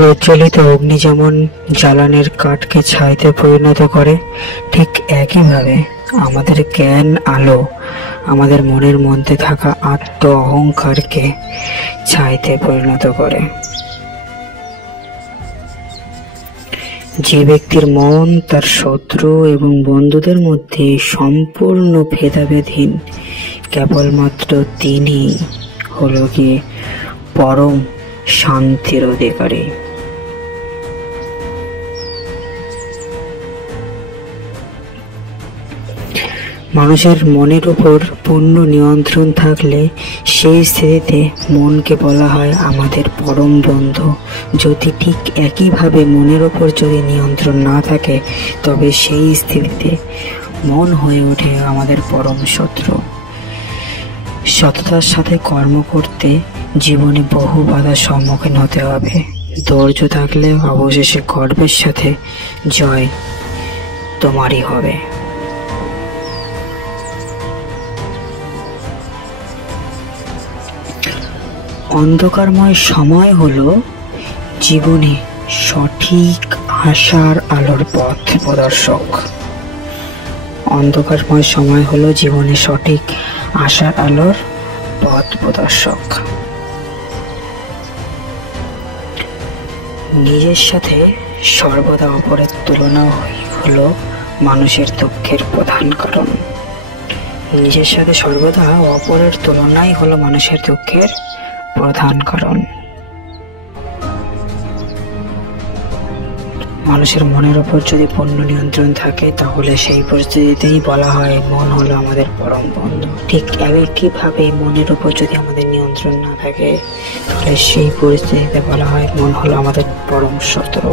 প্রজ্বলিত অগ্নি যেমন জ্বালানির কাঠকে ছাইতে পরিণত করে, ঠিক একইভাবে আমাদের জ্ঞান আলো আমাদের মনের মধ্যে থাকা আত্ম অহংকারকে ছাইতে পরিণত করে। যে ব্যক্তির মন তার শত্রু এবং বন্ধুদের মধ্যে সম্পূর্ণ ভেদাভেদহীন, কেবলমাত্র তিনি হলো গিয়ে পরম শান্তির অধিকারী। মানুষের মনের উপর পূর্ণ নিয়ন্ত্রণ থাকলে সেই স্থিতিতে মনকে বলা হয় আমাদের পরম বন্ধু। যদি ঠিক একইভাবে মনের উপর যদি নিয়ন্ত্রণ না থাকে, তবে সেই স্থিতিতে মন হয়ে ওঠে আমাদের পরম শত্রু। সততার সাথে কর্ম করতে জীবনে বহু বাধার সম্মুখীন হতে হবে। ধৈর্য থাকলে অবশেষে গর্বের সাথে জয় তোমারই হবে। অন্ধকারময় সময় হলো জীবনে সঠিক আশার আলোর পথ প্রদর্শক। অন্ধকারময় সময় হলো জীবনে সঠিক আশার আলোর পথ প্রদর্শক। নিজের সাথে সর্বদা অপরের তুলনা হলো মানুষের দুঃখের প্রধান কারণ। নিজের সাথে সর্বদা অপরের তুলনাই হলো মানুষের দুঃখের প্রধান কারণ। মানুষের মনের উপর যদি পূর্ণ নিয়ন্ত্রণ থাকে, তাহলে সেই পরিস্থিতিতেই বলা হয় মন হলো আমাদের পরম বন্ধু। ঠিক একইভাবে মনের উপর যদি আমাদের নিয়ন্ত্রণ না থাকে, তাহলে সেই পরিস্থিতিতে বলা হয় মন হলো আমাদের পরম শত্রু।